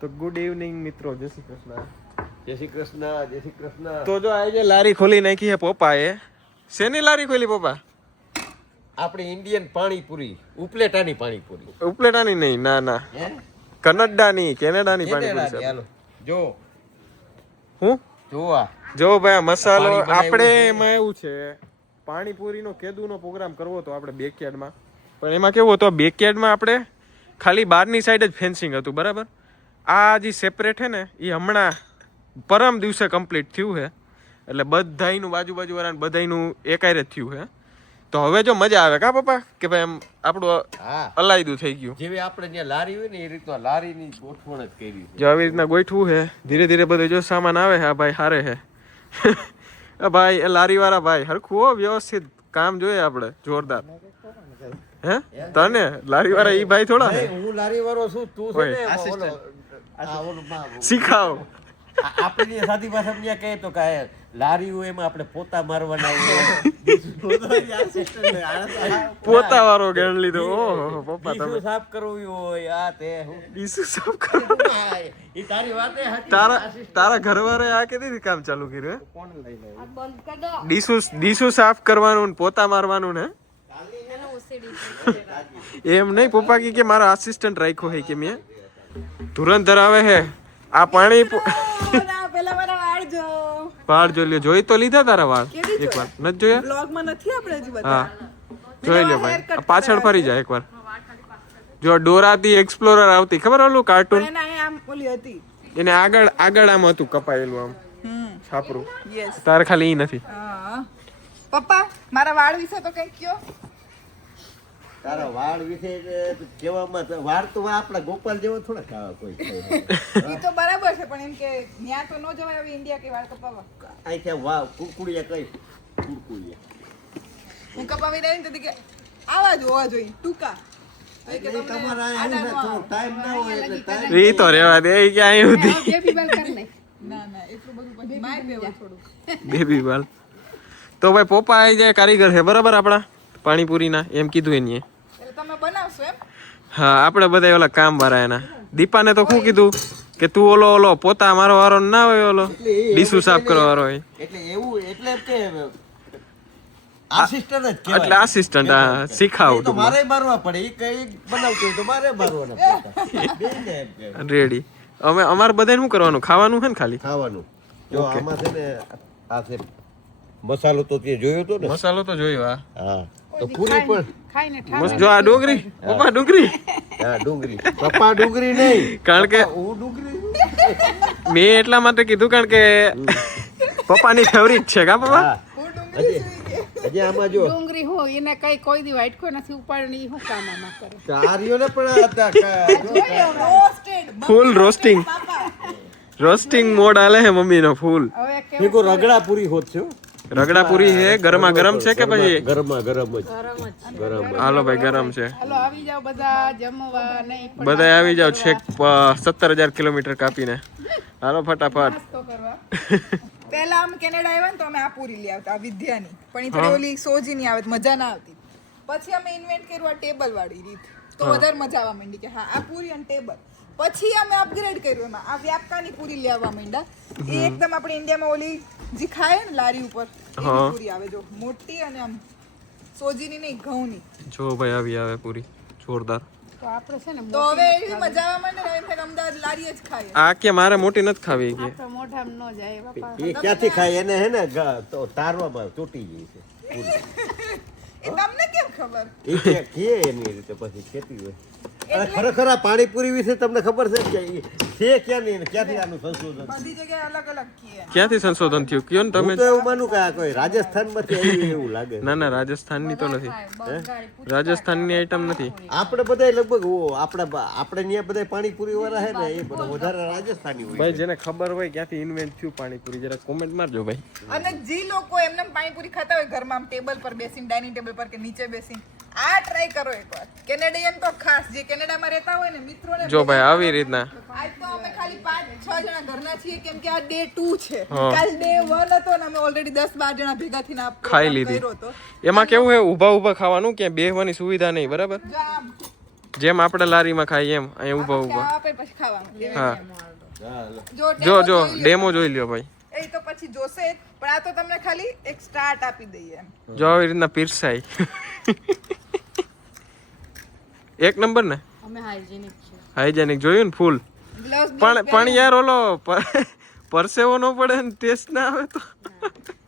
તો good evening મિત્રો, જય શ્રી કૃષ્ણ. જય શ્રી કૃષ્ણ, જય શ્રી કૃષ્ણ. તો જો આજે લારી ખોલી નાખી છે પપ્પાએ. શેની લારી ખોલી પપ્પા? આપણી ઇન્ડિયન પાણીપુરી, ઉપલેટાની પાણીપુરી. ઉપલેટાની નહીં, ના ના, કન્નડાની, કેનેડાની પાણીપુરી છે. હાલો જો હું જોવા જો ભાઈ આ મસાલો પાણી બનાવ્યું આપણે છે. એમાં એવું છે, પાણીપુરીનો કેદુનો પ્રોગ્રામ કરવો હતો આપણે બેકયાર્ડમાં, પણ એમાં કેવું હતું, બેકયાર્ડમાં આપણે ખાલી બહારની સાઈડ જ ફેન્સિંગ હતું, બરાબર. આ જે સેપરેટ છે ને એ હમણાં પરમ દિવસે કમ્પ્લીટ થયું છે, એટલે બધાયનું બાજુ વાળાને બધાયનું એકાયરે જ થયું છે. તો હવે જો મજા આવે કા પપ્પા, કે ભાઈ એમ આપણું હા અલાયદું થઈ ગયું. જેવી આપણે ત્યાં લારી હોય ને એ રીતના લારીની ગોઠવણ જ કરી છે. જો આવી રીતના ગોઠવું છે, ધીરે ધીરે બધું જો સામાન આવે છે. આ ભાઈ હારે છે ભાઈ, એ લારી વાળા ભાઈ હરખું હો, વ્યવસ્થિત કામ જોઈએ આપણે, જોરદાર. હે તને લારી વાળા ઈ ભાઈ થોડા હે? હું લારી વાળો છું, તું છે ને શીખાવ. આપણી સાદી ભાષામાં ત્યાં કહે તો કાય લારી હોય એમાં આપણે પોતા મારવાના પોતા વાળો ગણ લીધો. ઓહો પપ્પા તમે સાફ કરવું હોય આ તે ડીસુ સાફ કરો. એ તારી વાત તારા ઘરવાળે આ કેથી કામ ચાલુ કર્યું? ડીસુ સાફ કરવાનું ને પોતા મારવાનું ને? એમ નહીં, પપ્પા કે મારા આસિસ્ટન્ટ રાખ્યો હે કે મેં. ધુરંધર આવે હે આ પાણી. વાળ જોઈ લ્યો. જોઈ તો લીધા તારા વાળ એકવાર, નથી જોયા? બ્લોગમાં નથી આપણે હજી બધા. હા જોઈ લ્યો ભાઈ, પાછળ ફરી જાય એકવાર. જો ડોરાથી એક્સપ્લોરર આવતી, ખબર ઓલું કાર્ટૂન, પણ એના આમ ઓલી હતી. એને આગળ આમ હતું કપાયેલું આમ છાપરું. યસ. તારે ખાલી ઈ નથી. હા પપ્પા મારા વાળ વિશે તો કંઈક કયો. તારા વાળ વિશે કહેવામાં વાળ તો આપણા ગોપાલ જેવો થોડા ખાવા કોઈ ઈ તો બરાબર છે, પણ એમ કે ન્યા તો નો જવાય હવે ઇન્ડિયા કે વાળ કપાવવા. આ કે વાહ કુકુડિયા કઈ કુકુડિયા હું કપાવી રહી ને તો કે આવા જ હોવા જોઈએ ટૂંકા. તો એ કે તમને તમારા આડા નો આવે. ટાઈમ ના હોય એટલે ટાઈમ ઈ તો રેવા દે, ઈ ક્યાં સુધી ના ના એટલું બધું પછી માર દેવું થોડું. બેબી બાલ. તો ભાઈ પપ્પા આવી જાય, કારીગર છે બરાબર આપણા પાણીપુરીના, એમ કીધું એની. એટલે તમે બનાવશો એમ? હા આપણે બધા ઓલા કામ વાળા એના. દીપાને તો શું કીધું કે તું ઓલો પોતા મારો વાળો ના હોય, ઓલો ડીસુ સાફ કરવા વાળો હોય, એટલે એવું એટલે એમ કે આસિસ્ટન્ટ જ કહેવાય. એટલે આસિસ્ટન્ટ શીખાવ તો મારે મારવા પડે, ઈ કઈ બનાવતો હોય તો મારે મારવાના બેને એમ કે રેડી. અમે અમારે બધાને શું કરવાનું, ખાવાનું છે ને ખાલી ખાવાનું. જો આમાં છે ને આ છે મસાલો તો તે જોયો તો ને. મસાલો તો જોયો. હા તો પૂરી પણ મસ્ત. જો આ ડુંગળી પપ્પા, ડુંગળી. હા ડુંગળી. પપ્પા ડુંગળી નહીં, કારણ કે હું ડુંગળી. મેં એટલા માટે કીધું કારણ કે પપ્પાની ફેવરિટ છે કા પપ્પા? હા હજી આમાં જો ડુંગળી હોય એને કઈ કોઈ દી વાટકો નથી ઉપાડની, શું કામ આમાં કરે? કાર્યોને પણ રોસ્ટેડ ફૂલ રોસ્ટિંગ, રોસ્ટિંગ મોડ આલે હે મમ્મીનો ફૂલ. હવે કે ભેગો રગડા પૂરી હોત છે. રગડાપુરી હે ગરમા ગરમ છે કે પછી? ગરમા ગરમ જ. ગરમ જ. હાલો ભાઈ ગરમ છે. હાલો આવી જાવ બધા જમવા. નહીં પણ બધા આવી જાવ છેક 17,000 કિલોમીટર કાપીને. હાલો ફટાફટ. નાસ્તો કરવા. પહેલા આમ કેનેડા આવ્યા ને તો અમે આ પૂરી લઈ આવતા, આ વિદ્યાની, પણ ઈ થોડી ઓલી સોજી ની આવે તો મજા ના આવતી. પછી અમે ઇન્વેન્ટ કર્યું આ ટેબલ વાળી રીત, તો વધારે મજા આવવા માંડી કે હા આ પૂરી અને ટેબલ. પછી અમે અપગ્રેડ કર્યું, એમાં આ વ્યાપકાની પૂરી લેવા માંડ્યા. એ એકદમ આપણે ઇન્ડિયામાં ઓલી જે ખાય ને લારી ઉપર એવી પૂરી આવે, જો મોટી અને આમ સોજીની નહીં ઘઉંની. જો ભાઈ આવી આવે પૂરી જોરદાર. તો આપણે છે ને તો હવે એવી મજા આવવા માંડે ને, એમ થાય કે અમદાવાદ લારી જ ખાઈએ. આ કે મારે મોટી નથી ખાવી કે તો મોઢામાં ન જાય બાપા. એ ક્યાંથી ખાય એને હે ને તો તારવામાં તૂટી જાય છે પૂરી. એ તમને કેમ ખબર? એ કે એની રીતે પછી ખેતી હોય. અને ખરેખર આ પાણીપુરી વિશે તમને ખબર છે કે છે ક્યાં નહીં, ક્યાંથી આનું સંશોધન? બધી જગ્યાએ અલગ અલગ કીએ. ક્યાંથી સંશોધન થયું કયો ને તમે? હું તો એવું માનું કે આ કોઈ રાજસ્થાનમાંથી આવ્યું એવું લાગે. ના ના રાજસ્થાનની તો નથી, રાજસ્થાનની આઈટમ નથી. આપણે બધા લગભગ આપણે ત્યાં બધા પાણીપુરી વાળા છે ને એ બધા વધારે રાજસ્થાની હોય. ભાઈ જેને ખબર હોય ક્યાંથી ઇન્વેન્ટ થયું પાણીપુરી જરા કોમેન્ટ મારજો ભાઈ. અને જે લોકો એમને પાણીપુરી ખાતા હોય ઘરમાં આમ ટેબલ પર બેસીને, ડાઇનિંગ ટેબલ પર કે નીચે બેસીને, આ ટ્રાય કરો એકવાર. કેનેડિયન તો ખાસ, જે કેનેડામાં રહેતા હોય ને મિત્રોને. જો ભાઈ આવી રીતના આજ તો અમે ખાલી 5-6 જણા ઘરના છીએ, કેમ કે આ ડે 2 છે. કાલ ડે 1 હતો ને અમે ઓલરેડી 10-12 જણા ભેગા થઈને આ ખાઈ લીધી. કર્યો હતો. એમાં કેવું હે ઊભા ઊભા ખાવાનું, ક્યાં બેહવાની સુવિધા નહીં, બરાબર? જો આમ જેમ આપણે લારીમાં ખાઈએ એમ અહીં ઊભા ઊભા. ચા આપે પછી ખાવાનું હા જો જો જો જોઈ લો. ડેમો જોઈ લ્યો ભાઈ. એ તો પછી જોશે જ, પણ આ તો તમને ખાલી એક સ્ટાર્ટ આપી દઈએ એમ. જો આવી રીતના પીરસાય. એક નંબર ને અમે હાઇજેનિક છે. હાઇજેનિક જોયું ને ફૂલ. ગ્લવ્સ પણ યાર ઓલો પરસેવો ન પડે ને ટેસ્ટ ના આવે તો.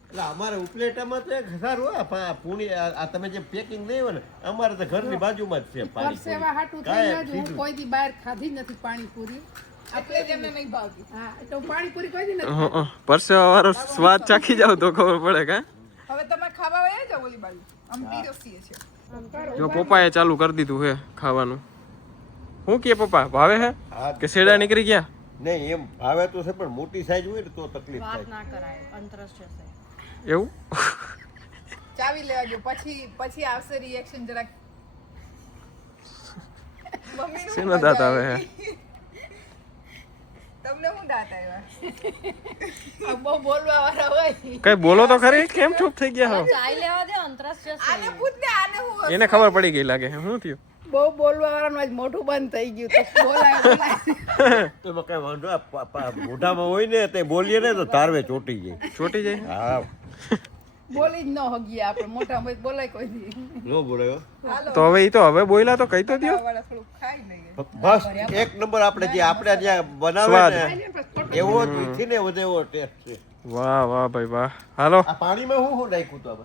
એટલે અમારે ઉપલેટામાં તો એક સારું હો, પૂણી આ તમે જે પેકિંગ નહીં હોય ને અમારે તો ઘરની બાજુમાં જ છે પરસેવા હાટું થઈને જ હું કોઈ દી બહાર ખાધી જ નથી પાણીપુરી. એટલે જ એમને નહીં ભાવતી. હા તો પાણીપુરી કોઈ દી નથી. પરસેવા વાળો સ્વાદ ચાખી જાવ તો ખબર પડે કા. હવે તમે ખાવા વયા જાઓ ઓલી બાજુ, આમ પીરસીએ છે. જો પપ્પાએ ચાલુ કરી દીધું હે ખાવાનું. શું કે પપ્પા ભાવે હે કે શેડા નીકળી ગયા? નહીં એમ ભાવે તો છે પણ મોટી સાઈઝ હોય ને તો તકલીફ વાત થાય. ના કરાય અંતરસ જશે. એવું ચાવી લેવા જો, પછી આવશે રિએક્શન જરાક. મમ્મીનું શેનો મજા દાંત આવે આવી. તમને હું દાંત આવ્યા? આ બહુ બોલવા વાળા હોય. કઈ બોલો તો ખરી, કેમ ચૂપ થઈ ગયા હો? ચાઈ લેવા દે અંતરસ જશે. આને પૂછ ને, આને હું એને ખબર પડી ગઈ લાગે શું થયું. બહુ બોલવા વાળાનું આજ મોઢું બંધ થઈ ગયું તો બોલાય. તો એમાં કઈ વાંધો આ મોઢામાં હોય ને તે બોલીએ ને તો તારવે ચોટી જાય. ચોટી જાય. હા બોલી જ ન હગીએ આપણે મોઢામાં બોલાય કોઈ દી. નો બોલાયો. હાલો તો હવે ઈ તો હવે બોયલા તો કઈ તો દ્યો. વાળા થોડુંક ખાઈ લઈએ. બસ એક નંબર આપણે જ્યાં બનાવે સ્વાદ. ને એવો જ ઈથી ને વધે એવો ટેસ્ટ છે. વાહ વાહ ભાઈ વાહ. હાલો આ પાણીમાં હું નાખ્યું તો હવે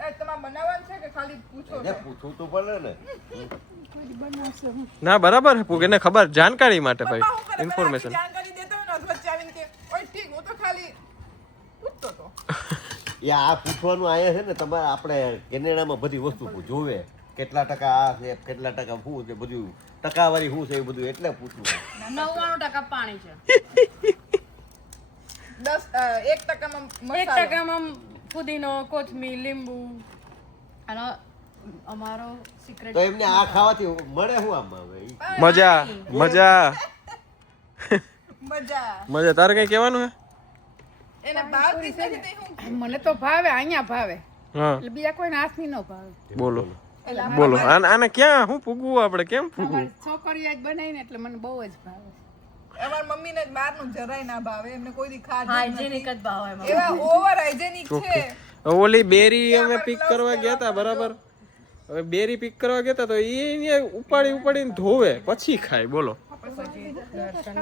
એ તમારે બનાવવાનું છે કે ખાલી પૂછો એને છો? પૂછવું તો પડે ને. ના બરાબર હે એને ખબર જાણકારી માટે પપ્પા ભાઈ હું કરે? ઇન્ફોર્મેશન. જાણકારી દેતા હોય ને વચ્ચે આવીને કે ઓય ઠીક, હું તો ખાલી પૂછતો તો. એ આ પૂછવાનું આયા છે ને તમારે આપણે કેનેડામાં બધી વસ્તુ જોવે કેટલા ટકા આ છે કેટલા ટકા શું છે બધું ટકાવારી શું છે એ બધું એટલે પૂછવું. 99% પાણી છે. 1% મસાલો. 1% પુદીનો કોથમીર લીંબુ અને અમારો સિક્રેટ. તો એમને આ ખાવાથી મળે શું આમાં હવે ઈ? મજા મજા મજા. મજા. તારે કઈ કહેવાનું હે? એને ભાવતી છે કે હું મને તો ભાવે, અહીંયા ભાવે, હા એટલે બીજા કોઈને હાથની ન ભાવે. બોલો બોલો. આને ક્યાં હું પૂગવું આપણે કેમ પૂગવું? અમારી છોકરીઓ જ બનાવીને એટલે મને બહુ જ ભાવે. અમાર મમ્મીને જ બહારનું જરાય ના ભાવે, એમને કોઈ દી ખાધું હાઇજેનિક જ ભાવે એમાં. એવા ઓવર હાઇજેનિક છે. ઓલી બેરી અમે પિક કરવા ગયા હતા બરાબર. હવે બેરી પિક કરવા ગયા હતા તો એ ઉપાડીને ધોવે પછી ખાય. બોલો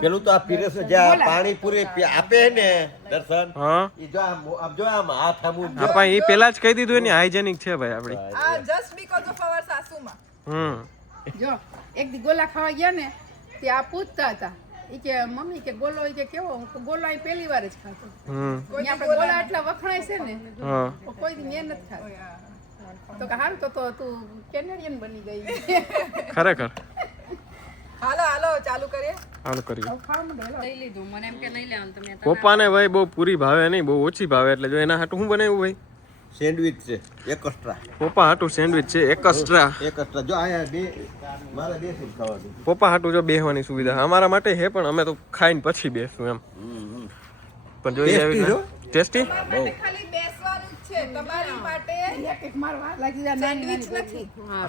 પેલું તો આ પીરસ જે આ પાણીપુરી આપે ને દર્શન હા ઈ જો આમ જો આમ હાથ આમ જો. આપા એ પેલા જ કહી દીધું ને હાઇજેનિક છે ભાઈ આપડી. આ જસ્ટ બીકોઝ ઓફ અવર સાસુમાં. જો એક દી ગોલા ખાવા ગયા ને તે આ પૂછતા હતા ઈ કે મમ્મી કે ગોલો ઈ કે કેવો? હું કહું, ગોલો અહીં પહેલી વાર જ ખાતો. અહીંયા આપણે ગોલા એટલા વખણાય છે ને હા કોઈ દી મેં નથી ખાતા. તો કે હારું તો તું કેનેડિયન બની ગઈ. ખરેખર. હાલો હાલો ચાલુ કરીએ. હાલ કરીએ. લઈ લીધું મને એમ કે નહીં લેવાનું તમે. પપ્પાને ભાઈ બહુ પૂરી ભાવે નહીં, બહુ ઓછી ભાવે એટલે જો એના હાટું શું બનાવ્યું ભાઈ? સેન્ડવિચ છે એક્સ્ટ્રા પપ્પા હાટું સેન્ડવિચ છે એક્સ્ટ્રા. એક્સ્ટ્રા જો આયા બે મારે બે સીટ ખાવાનું. પપ્પા હાટું જો બેહવાની સુવિધા અમારા માટે હે પણ અમે તો ખાઈને પછી બેસું એમ. પણ જોઈ Tasty છો? ટેસ્ટી. તમારા માટે ખાલી બેસવાનું જ છે, તમારી માટે એક માર વાર લાગી જાય સેન્ડવિચ નથી.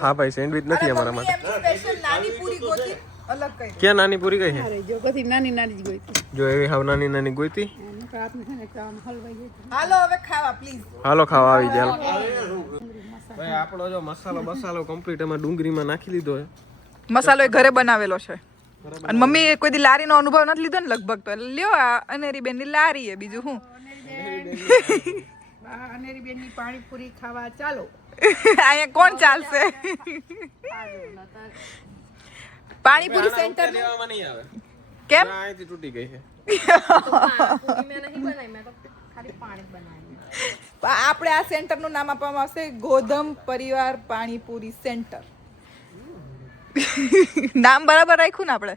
હા ભાઈ સેન્ડવિચ નથી અમારા માટે. એમની સ્પેશિયલ નાની પૂરી ગોતી અલગ કરી. ક્યાં નાની પૂરી કઈ છે? અરે જો બધી નાની નાની જ ગઈ હતી. જો એવી હાવ નાની નાની ગોઈતી. એનું તો આપને છે ને કે આમ હલવાઈ ગઈ હતી. હાલો હવે ખાવા પ્લીઝ. હાલો ખાવા આવી જાય. ભાઈ આપણો જો મસાલો કમ્પ્લીટ એમાં ડુંગળીમાં નાખી લીધો છે. મસાલો એ ઘરે બનાવેલો છે અને મમ્મી કોઈ દી લારીનો અનુભવ નથી લીધો ને લગભગ, તો લ્યો આ અનેરી બેનની લારી એ બીજું હું. અનેરી બેનની પાણીપુરી ખાવા ચાલો. અહીંયા કોણ ચાલશે? પાણીપુરી સેન્ટર લેવામાં નહીં આવે. કેમ? અહીંથી તૂટી ગઈ છે. પૂરી મેં નહીં બનાવી, મેં તો ખાલી પાણી જ બનાવ્યું. આપણે આ સેન્ટરનું નામ આપવામાં આવશે ગોધમ પરિવાર પાણીપુરી સેન્ટર. નામ બરાબર રાખ્યું ને આપણે?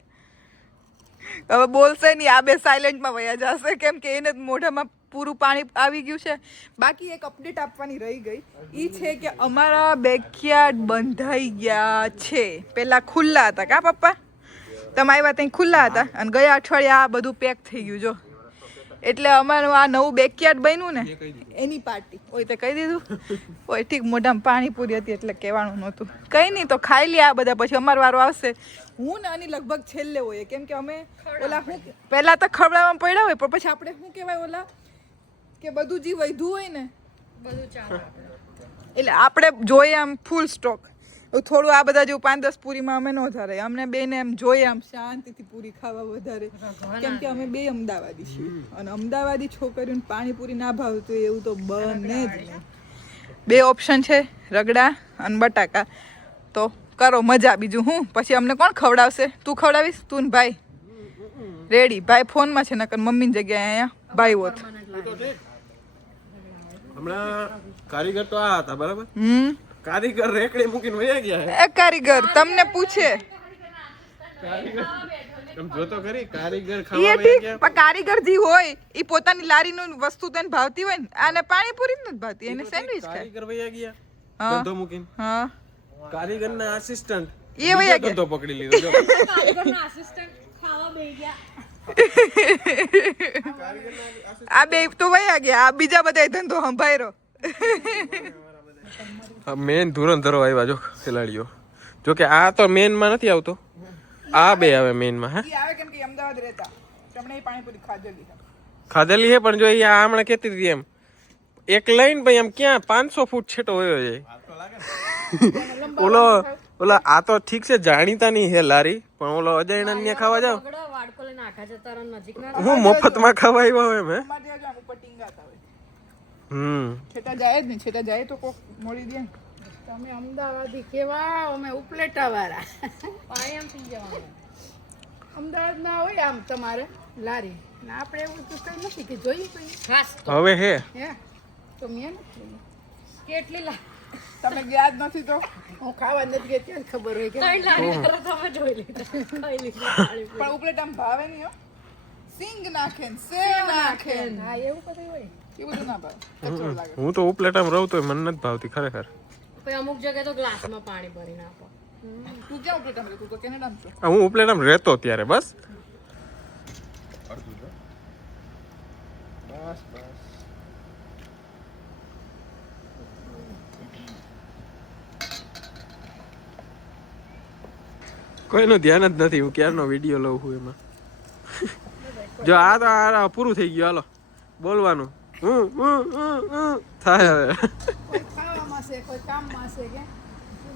હવે બોલશે નહીં, આ બે સાયલેન્ટમાં વયા જશે કેમ કે એને મોઢામાં પૂરું પાણી આવી ગયું છે. બાકી એક અપડેટ આપવાની રહી ગઈ, એ છે કે અમારા બેકયાર્ડ બંધાઈ ગયા છે. પહેલા ખુલ્લા હતા કા પપ્પા? તમે આવ્યા ત્યાં ખુલ્લા હતા અને ગયા અઠવાડિયે આ બધું પેક થઈ ગયું. જો એટલે અમારું આ નવું બેકયાર્ડ બન્યું ને એની પાર્ટી ઓય તે કહી દીધું ઓય ઠીક મોઢામાં પાણીપુરી હતી એટલે કહેવાનું નહોતું કંઈ નહીં તો ખાઈ લે આ બધા પછી અમારો વારો આવશે હું ને આની લગભગ છેલ્લે હોય કેમ કે અમે ઓલા હું પહેલા તો ખવડાવવામાં પડ્યા હોય પણ પછી આપણે શું કહેવાય ઓલા કે બધું જે વધ્યું હોય ને બધું ચાલે એટલે આપણે જોઈએ આમ ફૂલ સ્ટોક થોડું આ બધા જેવું 5-10 પૂરીમાં અમે ન ધરાય અમને બેને એમ જોઈએ આમ શાંતિથી પૂરી ખાવા વધારે કેમ કે અમે બે અમદાવાદી છીએ અને અમદાવાદી છોકરીઓને પાણીપુરી ના ભાવતું એવું તો બને જ નહીં બે ઓપ્શન છે રગડા અને બટાકા તો કરો મજા બીજું હું પછી અમને કોણ ખવડાવશે તું ખવડાવીશ તું ને ભાઈ રેડી ભાઈ ફોનમાં છે નકર મમ્મીની જગ્યાએ અહીંયા ભાઈ હોત હમણાં કારીગર તો આ હતા બરાબર કારીગર રેકડી મૂકીને વયા ગયા એ કારીગર તમને પૂછે તમે જોતો ખરી કારીગર એ ખાવા વયા ઠીક ગયા પણ કારીગર જે હોય એ પોતાની લારીનું વસ્તુ તેને ભાવતી હોય ને આને પાણીપુરી જ નથી ભાવતી એને સેન્ડવિચ ખાય કારીગર વયા ગયા હા. ધંધો મૂકીને હા કારીગરના આસિસ્ટન્ટ એ વયા ગયા ધંધો પકડી લીધો જો. કારીગરના આસિસ્ટન્ટ ખાવા બેહી ગયા આ બે તો વયા ગયા આ બીજા બધા ધંધો સંભાળ્યો મેન ધુરંધરો આવ્યા જો ખેલાડીઓ જો કે આ તો મેન માં નથી આવતો આ બે આવે મેન માં હે ઈ આવે કેમ કે અમદાવાદ રહેતા તમને એ પાણીપુરી ખાધેલી છે ખાધેલી હે પણ જો એ આ હમણાં કહેતી હતી એમ એક લાઈન ભાઈ આમ ક્યાં 500 ફૂટ છેટો વયો જાય ઓલા આ તો ઠીક છે જાણીતા નહીં હે લારી પણ ઓલો અજાયણા ને ખાવા જાવ બગડા વાડકો લઈને આખા જતા રહો નજીક ના હું મફતમાં ખાવા આવ્યો એમ હે અમારે ત્યાં જો આમ ઉપર ટીંગાતા હોય છેટા જાય જ નહીં છેટા જાય તો કોક મોડી દે ને તમે અમદાવાદી કેવા અમે ઉપલેટા વાળા પાણી આમ પી જવાનું અમદાવાદમાં હોય આમ તમારે લારી ને આપણે એવું તો કઈ નથી કે જોયું કઈ ખાસ હવે હે હે તો મેં નથી જોયું. કેટલી તમે ગયા જ નથી તો હું ખાવા નથી ગઈ ત્યાં જ ખબર હોય કે તમે જોઈ લીધા પણ ઉપલેટામ ભાવે નહીં હો સિંગ નાખે ને સેવ નાખે ને હા એવું બધું હોય એ બધું ના ભાવે કચરો લાગે હું તો ઉપલેટામાં રહું તો મને નથી ભાવતી ખરેખર પછી અમુક જગ્યાએ તો ગ્લાસમાં પાણી ભરીને આપો તું ક્યાં ઉપલેટામ રહે તું તો કેનેડામાં છો હું ઉપલેટામાં રહેતો ત્યારે બસ કોઈનું ધ્યાન જ નથી હું ક્યારનો વિડીયો લઉં છું એમાં જો આ તો આ પૂરું થઈ ગયું હાલો બોલવાનું થાય હવે કોઈ ખાવામાં છે કોઈ કામમાં છે કે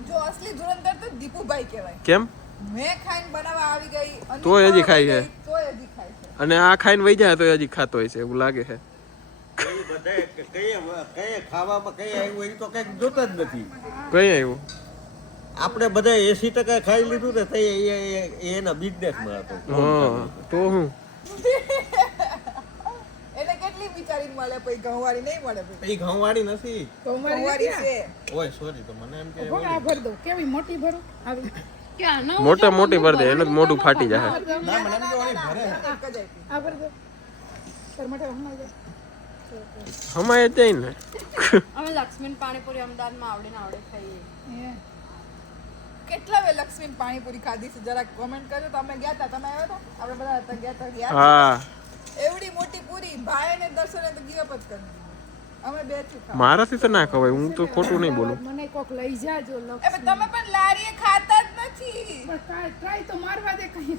જો અસલી ધુરંધર તો દીપુભાઈ કહેવાય કેમ મેં ખાઈને બનાવવા આવી ગઈ અને તોય હજી ખાય છે. તોય હજી ખાય છે અને આ ખાઈને વહી જાય તો હજી ખાતો હોય છે એવું લાગે છે કઈ બધાએ કઈ ખાવામાં કઈ આવ્યું એ તો કઈક જોતા જ નથી કઈ આવ્યું આપણે બધા 80% ખાઈ લીધું ને તો એના બિઝનેસમાં હતો હા તો હું એને કેટલી વિચારીને મળે પછી ઘઉંવાળી નહીં મળે પછી એ ઘઉંવાળી નથી ઘઉંવાળી છે ઓય સોરી તો મને એમ કે આ ભર દો કેવી મોટી ભરો આવી ક્યાં ન મોટા મોટી ભર દે એનું જ મોઢું ફાટી જાય એક જ આપી. આ ભર દો ટમાટર હમાઈ જાય હમાય જાય ને અમે લક્ષ્મીન પાણીપુરી અમદાવાદમાં આવડે ખાઈએ કેટલા વે લક્ષ્મી પાણીપુરી ખાધી છે જરાક કોમેન્ટ કરજો તમે ગયા હતા તમે આવ્યા હતા આપણે બધા હતા ગયા હતા ગયા હા એવડી મોટી પૂરી ભાઈ ને દર્શને તો ગીવ અપ જ કરી દીધું. અમે બે થી ખાવા મારાથી તો ના ખવાય હું તો ખોટું નહીં બોલું મને કોક લઈ જાજો એ પણ તમે પણ લારીએ ખાતા જ નથી પણ ટ્રાય તો મારવા દે કઈ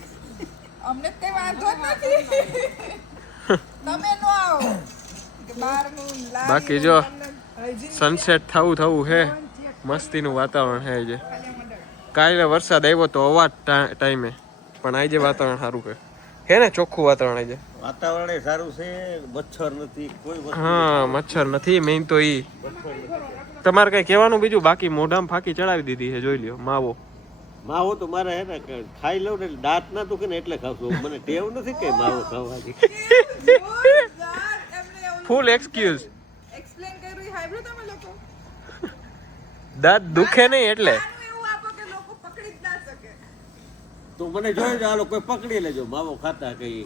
અમને કઈ વાંધો જ નથી તમે નો આવો કે બહારનું લારી બાકી જો સનસેટ થવું હે મસ્તીનું વાતાવરણ હે જે કાલે વરસાદ આવ્યો તો અવાજ ટાઈમે પણ આજે વાતાવરણ સારું હે ને ચોખ્ખું વાતાવરણ આજે વાતાવરણ એ સારું છે મચ્છર નથી કોઈ વસ્તુ હા મચ્છર નથી મેઇન તો ઈ તમારે કઈ કહેવાનું બીજું બાકી મોઢામાં ફાંકી ચડાવી દીધી છે જોઈ લ્યો માવો માવો તો મારે હે ને કે ખાઈ લઉં ને દાંત ના દુખે ને એટલે ખાવ છું મને ટેવ નથી કે માવો ખાવાની ફૂલ એક્સક્યુઝ એક્સપ્લેન કર્યું ઈ હાઈબ્રો તમે લોકો દાંત દુખે નહીં એટલે આનું એવું આપો કે લોકો પકડી જ ના શકે તો મને જોઈ હાલો કોઈ પકડી લેજો માવો ખાતા કઈ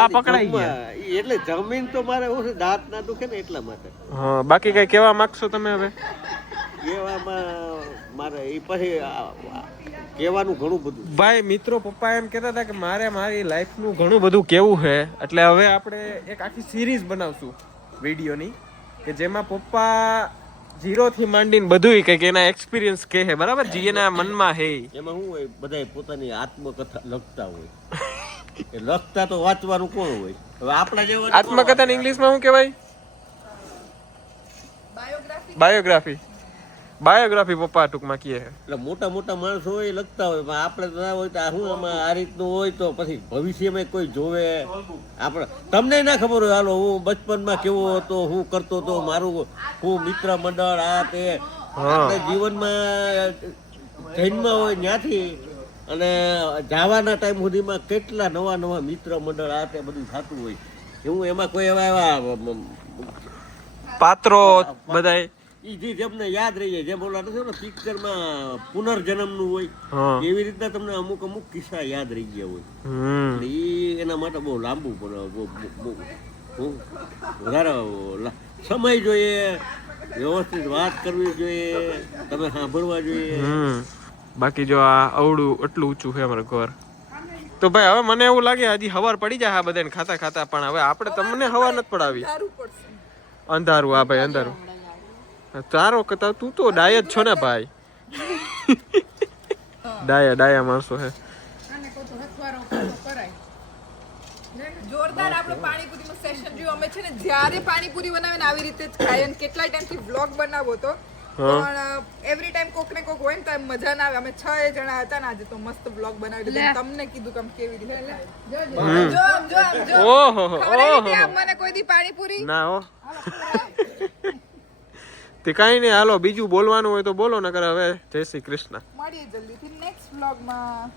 આ પકડાઈ ગયા એટલે જમીન તો મારે હું છે દાંત ના દુખે ને એટલા માટે હા બાકી કઈ કહેવા માંગશો તમે હવે એવામાં મારે એ પછી કહેવાનું ઘણું બધું. ભાઈ મિત્રો પપ્પા એમ કહેતા હતા કે મારે મારી લાઈફનું ઘણું બધું કેવું છે, એટલે હવે આપણે એક આખી સિરીઝ બનાવશું વિડીયોની કે જેમાં પપ્પા 0 થી માંડીને બધુંય કંઈક એના એક્સપિરિયન્સ કહે છે, બરાબર, જે એના મનમાં હે. એમાં શું હોય, બધાય પોતાની આત્મકથા લખતા હોય. એ લખતા તો વાંચવાનું કોણ હોય? હવે આપણા જેવા આત્મકથાને ઇંગ્લિશમાં શું કહેવાય? બાયોગ્રાફી. બાયોગ્રાફી પપ્પા ટૂંકમાં કહે છે. એટલે મોટા મોટા માણસો હોય લખતા હોય, પણ આપણે તો ના હોય તો આ શું આમાં આ રીતનું હોય તો પછી ભવિષ્યમાં કોઈ જોવે. આપણે તમને ના ખબર હોય, હાલો હું બચપનમાં કેવો હતો, હું કરતો હતો, મારું હું મિત્ર મંડળ આ તે. આપણે જીવનમાં જન્મ હોય ત્યાંથી અને જવાના ટાઈમ સુધીમાં કેટલા નવા નવા મિત્ર મંડળ આ તે બધું થતું હોય. એવું એમાં કોઈ એવા પાત્રો બધાય ઈ જે તમને યાદ રહી જાય, જેમ ઓલા નથી ને પિક્ચરમાં પુનર્જન્મનું હોય, હા. એવી રીતના તમને અમુક અમુક કિસ્સા યાદ રહી ગયા હોય. એટલે ઈ એના માટે બહુ લાંબુ વધારે સમય જોઈએ, વ્યવસ્થિત વાત કરવી જોઈએ, તમે સાંભળવા જોઈએ. બાકી જો આ અવડું એટલું ઊંચું છે અમારું ઘર, તો ભાઈ હવે મને એવું લાગે હજી હવાર પડી જાય આ બધાને ખાતા ખાતા, પણ હવે આપણે તમને હવાર નથી પડાવી. સારું પડશે. અંધારું, હા ભાઈ અંધારું. તારો કતા તું તો ડાય જ છો ને ભાઈ. ડાયા માણસો હે. આને કહું તો હથવારો કરાય. જોરદાર આપણો પાણીપુરીનો સેશન રહ્યું. અમે છે ને જ્યારે પાણીપુરી બનાવે ને આવી રીતે જ ખાઈએ, અને કેટલાય ટાઈમથી વ્લોગ બનાવો તો પણ એવરી ટાઈમ કોક ને કોક હોય ને તો એમ મજા ના આવે. અમે 6 જણા હતા ને આજે તો મસ્ત વ્લોગ બનાવી દીધો. તમને કીધું કે આમ કેવી રીતે ખાય. જો ઓહો ખવડાવી દે આમ મને કોઈ દી પાણીપુરી. ના હો. તે કઈ નહીં, હાલો બીજું બોલવાનું હોય તો બોલો, નકર હવે જય શ્રી કૃષ્ણ. મળીએ જલ્દીથી નેક્સ્ટ વ્લોગમાં.